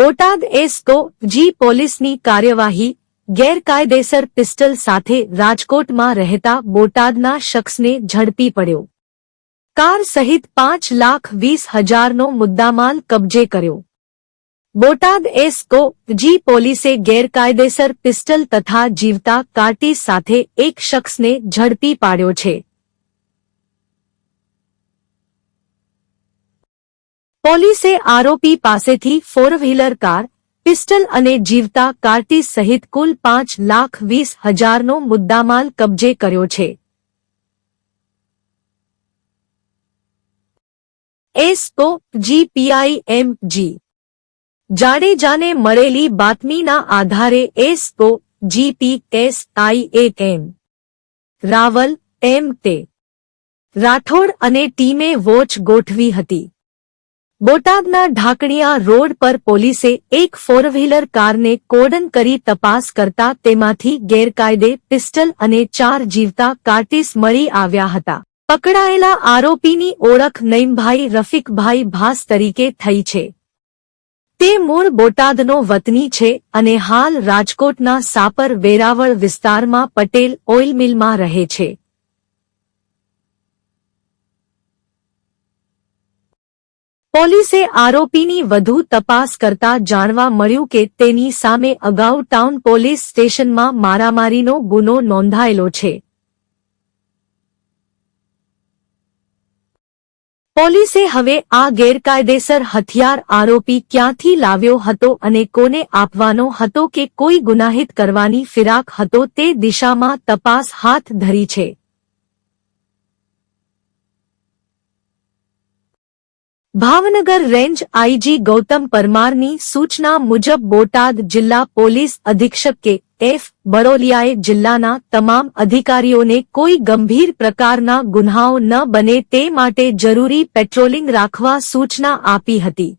Botad SOG પોલીસની કાર્યવાહી। ગેરકાયદેસર પિસ્ટલ સાથે રાજકોટમાં રહેતા બોટાદના શખ્સને ઝડપી પડ્યો। કાર સહિત 5,20,000નો મુદ્દામાલ કબજે કર્યો। બોટાદ એસઓજી પોલીસે ગેરકાયદેસર પિસ્ટલ તથા જીવતા કાર્ટીજ સાથે એક શખ્સને ઝડપી પાડ્યો છે। પોલીસે આરોપી પાસેથી 4વ્હીલર કાર, પિસ્ટલ અને જીવતા કાર્ટીજ સહિત કુલ 5,20,000નો મુદ્દામાલ કબજે કર્યો છે। SOG PI એમ.જી. જાડેજાને મળેલી બાતમીના આધારે SOG PSI M. Raval, M T. Rathod અને ટીમે વોચ ગોઠવી હતી। બોટાદના ઢાકણિયા રોડ પર પોલીસે એક 4વ્હીલર કારને કોર્ડન કરી તપાસ કરતા તેમાંથી ગેરકાયદે પિસ્ટલ અને 4 જીવતા કાર્ટીજ મળી આવ્યા હતા। પકડાયેલા આરોપીની ઓળખ નઈમભાઈ રફીકભાઈ ભાસ તરીકે થઈ છે। તે મૂળ બોટાદનો વતની છે અને હાલ રાજકોટના સાપર વેરાવળ વિસ્તારમાં પટેલ ઓઇલ મિલમાં રહે છે। પોલીસે આરોપીની વધુ તપાસ કરતા જાણવા મળ્યું કે તેની સામે અગાઉ ટાઉન પોલીસ સ્ટેશનમાં મારામારીનો ગુનો નોંધાયેલો છે। પોલીસે હવે આ ગેરકાયદેસર હથિયાર આરોપી ક્યાંથી લાવ્યો હતો અને કોને આપવાનો હતો કે કોઈ ગુનાહિત કરવાની ફિરાક હતો તે દિશામાં તપાસ હાથ ધરી છે। ભાવનગર રેન્જ આઈજી ગૌતમ પરમારની સૂચના મુજબ બોટાદ જિલ્લા પોલીસ અધિક્ષક કે.એફ. બરોલિયાએ જિલ્લાના તમામ અધિકારીઓને કોઈ ગંભીર પ્રકારના ગુન્હાઓ ન બને તે માટે જરૂરી પેટ્રોલિંગ રાખવા સૂચના આપી હતી।